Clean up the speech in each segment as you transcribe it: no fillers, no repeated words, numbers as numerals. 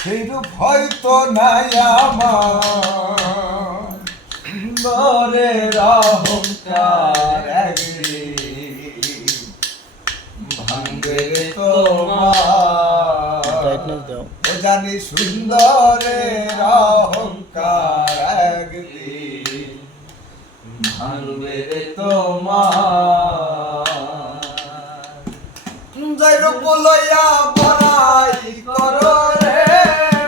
সেইরূপ হয়তো নাই আমার সুন্দরের অহংকার ভাঙবে তোমার ও জানি সুন্দরের অহংকার একদিন ভাঙবে তোমার জয় রূপ লইয়া বড়াই করো রে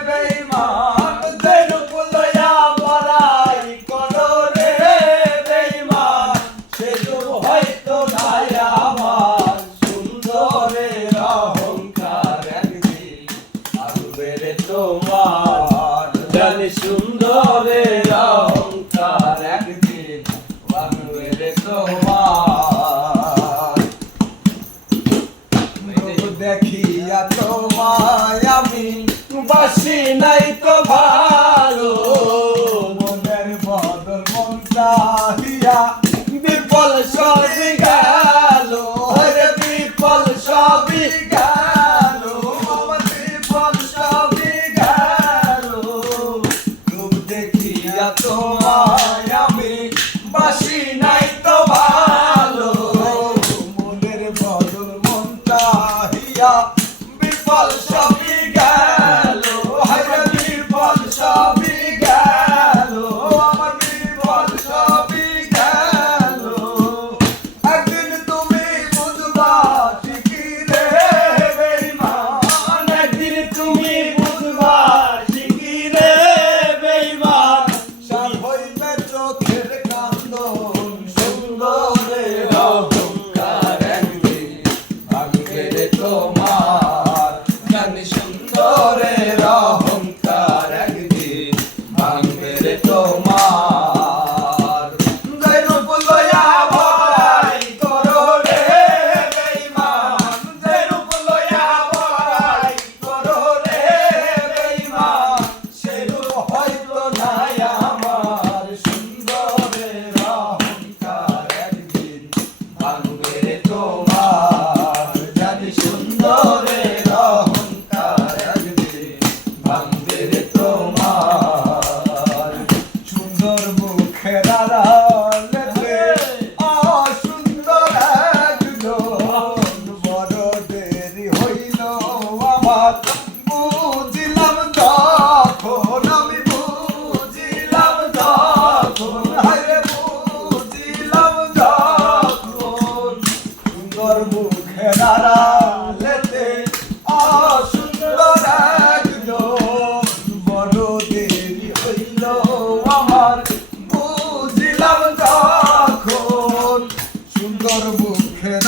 বেঈমান জয় রূপ লইয়া বড়াই করো রে বেঈমান সে রূপ হয়তো নাই আমার সুন্দরের অহংকার একদিন ভাঙবে রে তোমার জানি সুন্দরের অহংকার একদিন ভাঙবে রে তোমার দেখিয়া তোমায় আমি বাসি নাই তো ভালো মনের বদল মন চাহিয়া বিফল সবই গেল রে বিফল সবই গেল আমার বিফল সবই গেল রূপ দেখিয়া তোমায় আমি বাসি নাই তো ভালো মনের বদল মন চাহিয়া বিফল সবই গেল হায় বিফল সবই গেল আমার বিফল সবই গেল একদিন তুমি বুঝবা ঠিকই রে বেঈমান একদিন তুমি বুঝবা ঠিকই রে বেঈমান সার হইবে চোখের কান্দন সুন্দরের অহংকার একদিন ভাঙবে রে তোমার জানি সুন্দরের অহংকার একদিন ভাঙবে রে তোমার জয় রূপ লইয়া বড়াই করো রে বেঈমান জয় রূপ লইয়া বড়াই করো রে বেঈমান সে রূপ হয়তো নাই আমার সুন্দরের অহংকার একদিন ভাঙবে রে তোমার জানি সুন্দরের অহংকার একদিন ভাঙবে রে তোমার সুন্দর মুখের আড়ালে অসুন্দর একজন বড় দেরি হইল আমার বুঝিলাম যখন আমি বুঝিলাম যখন হায় বুঝিলাম যখন সুন্দর মুখের আড়ালেতে অসুন্দর একজন বড় দেরি হইল আমার বুঝিলাম যখন সুন্দর মুখের